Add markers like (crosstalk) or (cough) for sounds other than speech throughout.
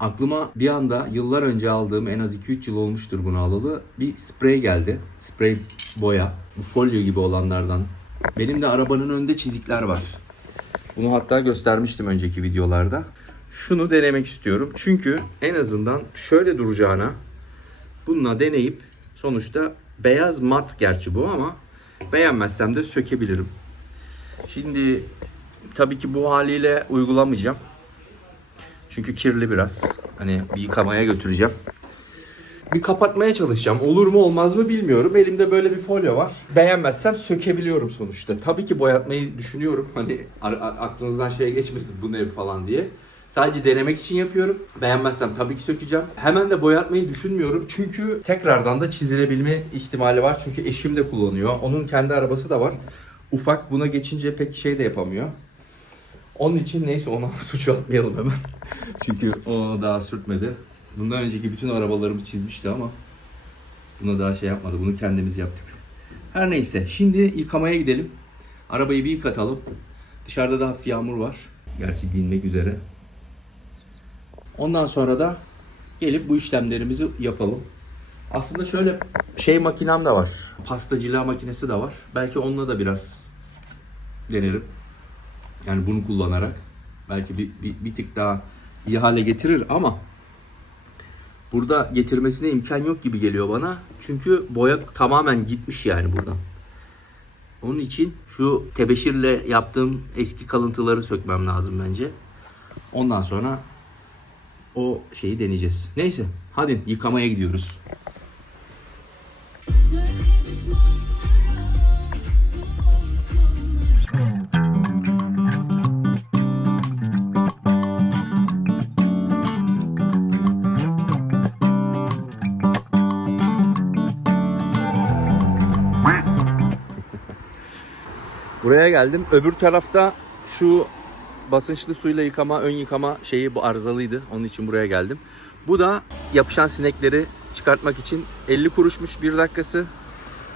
Aklıma bir anda yıllar önce aldığım en az 2-3 yıl olmuştur bunu alalı bir sprey geldi. Sprey boya. Bu folyo gibi olanlardan. Benim de arabanın önünde çizikler var. Bunu hatta göstermiştim önceki videolarda. Şunu denemek istiyorum. Çünkü en azından şöyle duracağına bununla deneyip sonuçta beyaz mat gerçi bu ama beğenmezsem de sökebilirim. Şimdi tabii ki bu haliyle uygulamayacağım. Çünkü kirli biraz. Hani bir yıkamaya götüreceğim. Bir kapatmaya çalışacağım. Olur mu olmaz mı bilmiyorum. Elimde böyle bir folyo var. Beğenmezsem sökebiliyorum sonuçta. Tabii ki boyatmayı düşünüyorum. Hani aklınızdan şeye geçmesin bu ne falan diye. Sadece denemek için yapıyorum. Beğenmezsem tabii ki sökeceğim. Hemen de boyatmayı düşünmüyorum. Çünkü tekrardan da çizilebilme ihtimali var. Çünkü eşim de kullanıyor. Onun kendi arabası da var. Ufak buna geçince pek şey de yapamıyor. Onun için neyse ona (laughs) suçu atmayalım hemen. Çünkü o daha sürtmedi. Bundan önceki bütün arabalarımı çizmişti ama buna daha şey yapmadı. Bunu kendimiz yaptık. Her neyse şimdi yıkamaya gidelim. Arabayı bir yıkatalım. Dışarıda da hafif yağmur var. Gerçi dinmek üzere. Ondan sonra da gelip bu işlemlerimizi yapalım. Aslında şöyle şey makinem de var. Pastacılığa makinesi de var. Belki onunla da biraz denerim. Yani bunu kullanarak belki bir, bir, bir tık daha iyi hale getirir ama burada getirmesine imkan yok gibi geliyor bana. Çünkü boya tamamen gitmiş yani buradan. Onun için şu tebeşirle yaptığım eski kalıntıları sökmem lazım bence. Ondan sonra o şeyi deneyeceğiz. Neyse hadi yıkamaya gidiyoruz. Buraya geldim. Öbür tarafta şu basınçlı suyla yıkama, ön yıkama şeyi bu arızalıydı. Onun için buraya geldim. Bu da yapışan sinekleri çıkartmak için 50 kuruşmuş bir dakikası.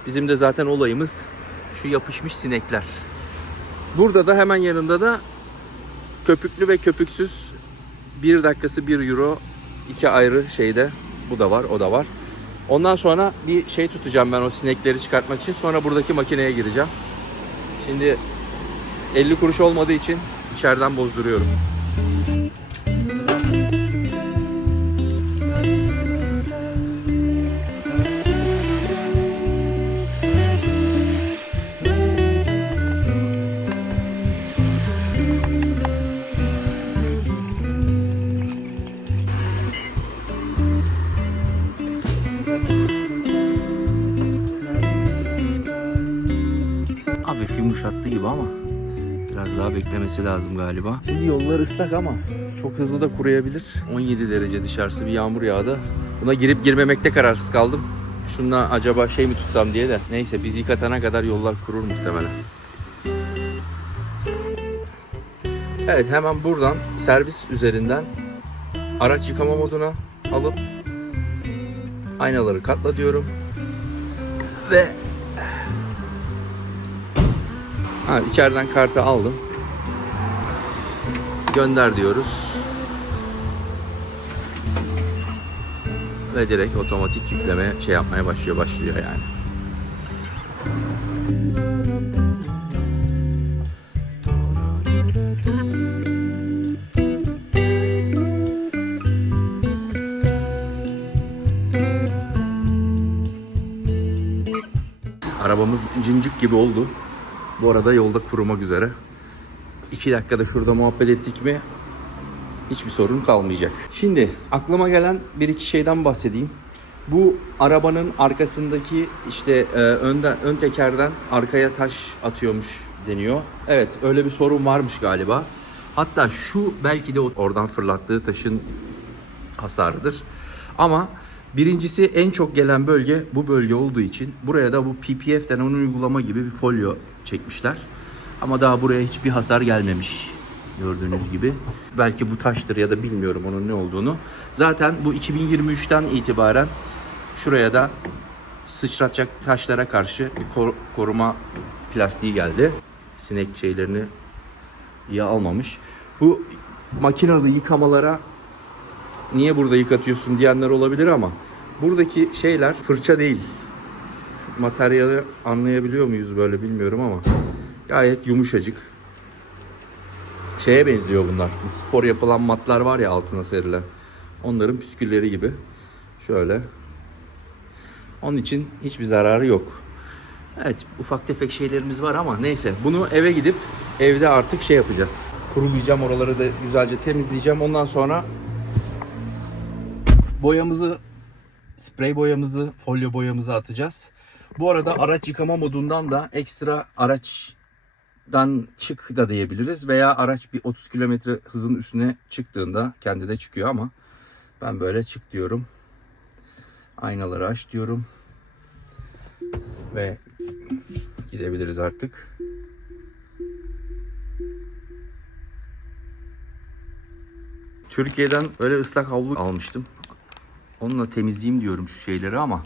Bizim de zaten olayımız şu yapışmış sinekler. Burada da hemen yanında da köpüklü ve köpüksüz bir dakikası 1 euro iki ayrı şeyde bu da var o da var. Ondan sonra bir şey tutacağım ben o sinekleri çıkartmak için. Sonra buradaki makineye gireceğim. Şimdi 50 kuruş olmadığı için içeriden bozduruyorum. Beklemesi lazım galiba. Şimdi yollar ıslak ama çok hızlı da kuruyabilir. 17 derece dışarısı bir yağmur yağdı. Buna girip girmemekte kararsız kaldım. Şundan acaba şey mi tutsam diye de. Neyse biz yıkatana kadar yollar kurur muhtemelen. Evet hemen buradan servis üzerinden araç yıkama moduna alıp aynaları katla diyorum. Ve Ha, içeriden kartı aldım. Gönder diyoruz. Ve direkt otomatik yükleme şey yapmaya başlıyor başlıyor yani. Arabamız cincik gibi oldu. Bu arada yolda kurumak üzere. 2 dakikada şurada muhabbet ettik mi hiçbir sorun kalmayacak. Şimdi aklıma gelen bir iki şeyden bahsedeyim. Bu arabanın arkasındaki işte e, önden ön tekerden arkaya taş atıyormuş deniyor. Evet öyle bir sorun varmış galiba. Hatta şu belki de oradan fırlattığı taşın hasarıdır. Ama birincisi en çok gelen bölge bu bölge olduğu için buraya da bu PPF denen uygulama gibi bir folyo çekmişler. Ama daha buraya hiçbir hasar gelmemiş gördüğünüz gibi. Belki bu taştır ya da bilmiyorum onun ne olduğunu. Zaten bu 2023'ten itibaren şuraya da sıçratacak taşlara karşı bir kor- koruma plastiği geldi. Sinek şeylerini iyi almamış. Bu makinalı yıkamalara niye burada yıkatıyorsun diyenler olabilir ama buradaki şeyler fırça değil. Materyali anlayabiliyor muyuz böyle bilmiyorum ama gayet yumuşacık. Şeye benziyor bunlar. Bu Spor yapılan matlar var ya altına serilen. Onların püskülleri gibi. Şöyle. Onun için hiçbir zararı yok. Evet ufak tefek şeylerimiz var ama neyse. Bunu eve gidip evde artık şey yapacağız. Kurulayacağım oraları da güzelce temizleyeceğim. Ondan sonra boyamızı sprey boyamızı, folyo boyamızı atacağız. Bu arada araç yıkama modundan da ekstra araçtan çık da diyebiliriz veya araç bir 30 kilometre hızın üstüne çıktığında kendi de çıkıyor ama ben böyle çık diyorum. Aynaları aç diyorum. Ve gidebiliriz artık. Türkiye'den öyle ıslak havlu almıştım. Onunla temizleyeyim diyorum şu şeyleri ama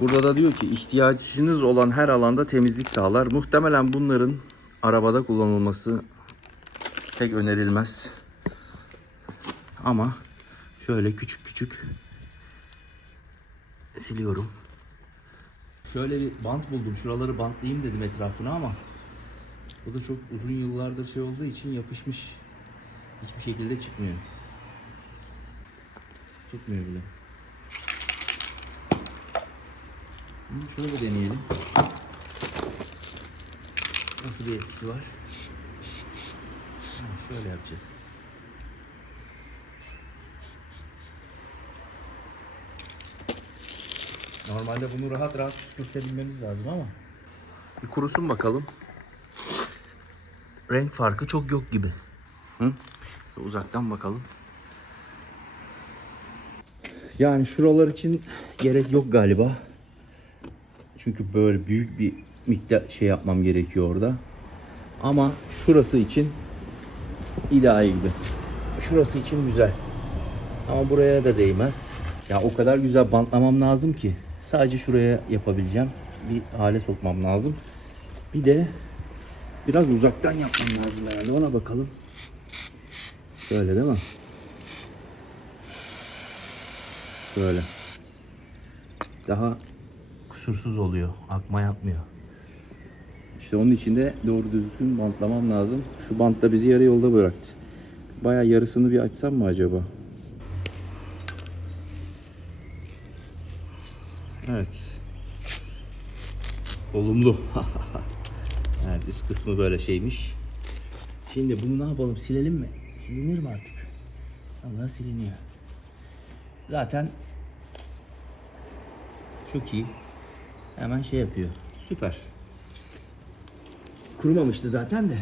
burada da diyor ki ihtiyacınız olan her alanda temizlik sağlar. Muhtemelen bunların arabada kullanılması pek önerilmez. Ama şöyle küçük küçük siliyorum. Şöyle bir bant buldum. Şuraları bantlayayım dedim etrafına ama bu da çok uzun yıllardır şey olduğu için yapışmış. Hiçbir şekilde çıkmıyor. Tutmuyor bile. Hı, Şunu da deneyelim. Nasıl bir etkisi var? Ha, şöyle yapacağız. Normalde bunu rahat rahat püskürtebilmemiz lazım ama. Bir kurusun bakalım. Renk farkı çok yok gibi. Hı? Uzaktan bakalım. Yani şuralar için gerek yok galiba. Çünkü böyle büyük bir miktar şey yapmam gerekiyor orada. Ama şurası için ideal gibi. Şurası için güzel. Ama buraya da değmez. Ya o kadar güzel bantlamam lazım ki. Sadece şuraya yapabileceğim. Bir hale sokmam lazım. Bir de biraz uzaktan yapmam lazım herhalde. Ona bakalım. Şöyle değil mi? Şöyle. Daha kusursuz oluyor. Akma yapmıyor. İşte onun için de doğru düzgün bantlamam lazım. Şu bant da bizi yarı yolda bıraktı. Bayağı yarısını bir açsam mı acaba? Evet. Olumlu. (laughs) evet üst kısmı böyle şeymiş. Şimdi bunu ne yapalım silelim mi? Silinir mi artık? Allah siliniyor. Zaten çok iyi. Hemen şey yapıyor. Süper. Kurumamıştı zaten de.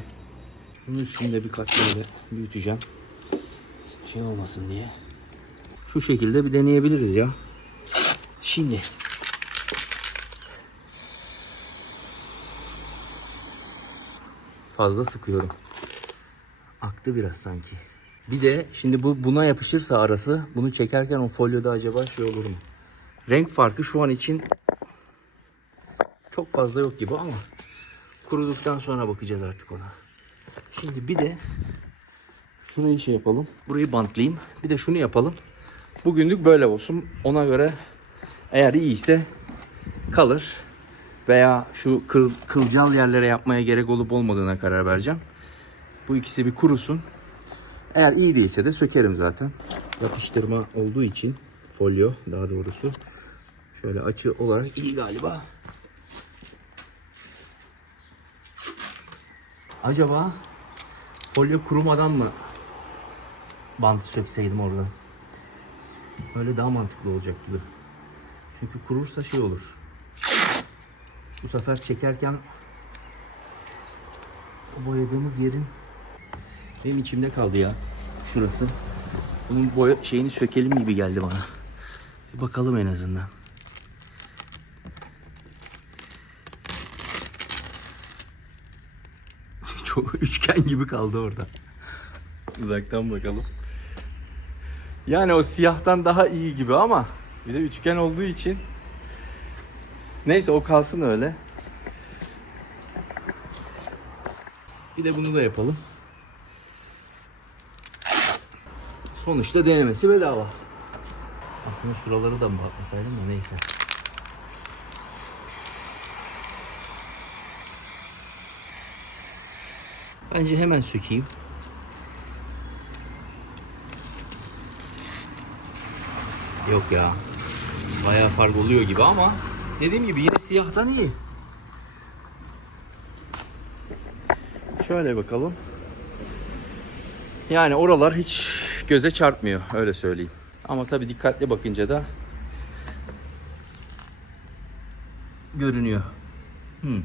Bunun üstünde birkaç böyle büyüteceğim. Şey olmasın diye. Şu şekilde bir deneyebiliriz ya. Şimdi. Fazla sıkıyorum. Aktı biraz sanki. Bir de şimdi bu buna yapışırsa arası bunu çekerken o folyoda acaba şey olur mu? Renk farkı şu an için çok fazla yok gibi ama kuruduktan sonra bakacağız artık ona. Şimdi bir de şurayı şey yapalım. Burayı bantlayayım. Bir de şunu yapalım. Bugünlük böyle olsun. Ona göre eğer iyiyse kalır. Veya şu kıl, kılcal yerlere yapmaya gerek olup olmadığına karar vereceğim. Bu ikisi bir kurusun. Eğer iyi değilse de sökerim zaten. Yapıştırma olduğu için folyo daha doğrusu şöyle açı olarak iyi galiba. Acaba folyo kurumadan mı bantı sökseydim oradan? Öyle daha mantıklı olacak gibi. Çünkü kurursa şey olur. Bu sefer çekerken boyadığımız yerin benim içimde kaldı ya. Şurası. Bunun boya şeyini sökelim gibi geldi bana. Bir bakalım en azından. Üçgen gibi kaldı orada. Uzaktan bakalım. Yani o siyahtan daha iyi gibi ama bir de üçgen olduğu için neyse o kalsın öyle. Bir de bunu da yapalım. Sonuçta denemesi bedava. Aslında şuraları da mı bakmasaydım da neyse. Bence hemen sökeyim. Yok ya. Bayağı fark oluyor gibi ama dediğim gibi yine siyahtan iyi. Şöyle bakalım. Yani oralar hiç göze çarpmıyor öyle söyleyeyim. Ama tabii dikkatli bakınca da görünüyor. Hmm.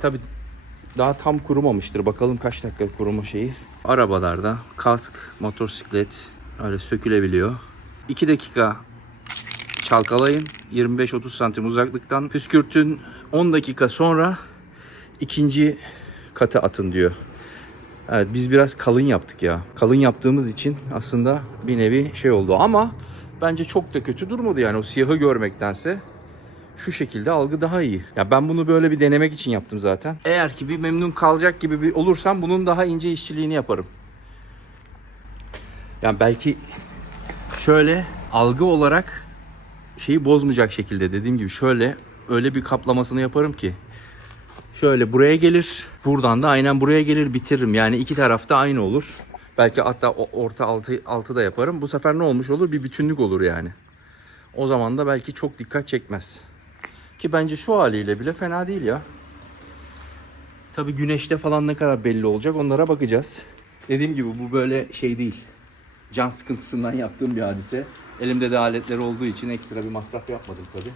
Tabii daha tam kurumamıştır. Bakalım kaç dakika kuruma şeyi. Arabalarda kask, motosiklet öyle sökülebiliyor. 2 dakika çalkalayın. 25-30 santim uzaklıktan püskürtün. 10 dakika sonra ikinci katı atın diyor. Evet biz biraz kalın yaptık ya. Kalın yaptığımız için aslında bir nevi şey oldu ama bence çok da kötü durmadı yani o siyahı görmektense şu şekilde algı daha iyi. Ya ben bunu böyle bir denemek için yaptım zaten. Eğer ki bir memnun kalacak gibi bir olursam bunun daha ince işçiliğini yaparım. Yani belki şöyle algı olarak şeyi bozmayacak şekilde dediğim gibi şöyle öyle bir kaplamasını yaparım ki şöyle buraya gelir. Buradan da aynen buraya gelir bitiririm. Yani iki tarafta aynı olur. Belki hatta orta altı, altı da yaparım. Bu sefer ne olmuş olur? Bir bütünlük olur yani. O zaman da belki çok dikkat çekmez. Ki bence şu haliyle bile fena değil ya. Tabi güneşte falan ne kadar belli olacak onlara bakacağız. Dediğim gibi bu böyle şey değil. Can sıkıntısından yaptığım bir hadise. Elimde de aletler olduğu için ekstra bir masraf yapmadım tabi.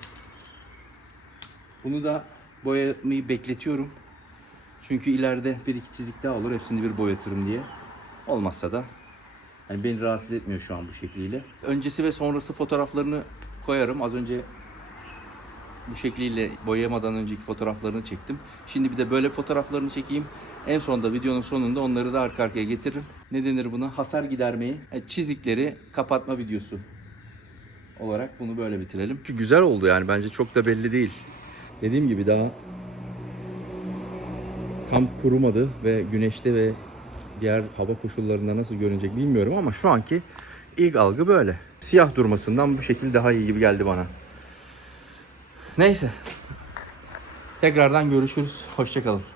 Bunu da boyamayı bekletiyorum. Çünkü ileride bir iki çizik daha olur. Hepsini bir boyatırım diye. Olmazsa da yani beni rahatsız etmiyor şu an bu şekliyle. Öncesi ve sonrası fotoğraflarını koyarım. Az önce bu şekliyle boyamadan önceki fotoğraflarını çektim. Şimdi bir de böyle fotoğraflarını çekeyim. En sonunda videonun sonunda onları da arka arkaya getiririm. Ne denir buna? Hasar gidermeyi, yani çizikleri kapatma videosu olarak bunu böyle bitirelim. Ki güzel oldu yani bence çok da belli değil. Dediğim gibi daha tam kurumadı ve güneşte ve diğer hava koşullarında nasıl görünecek bilmiyorum ama şu anki ilk algı böyle. Siyah durmasından bu şekil daha iyi gibi geldi bana. Neyse. Tekrardan görüşürüz. Hoşçakalın.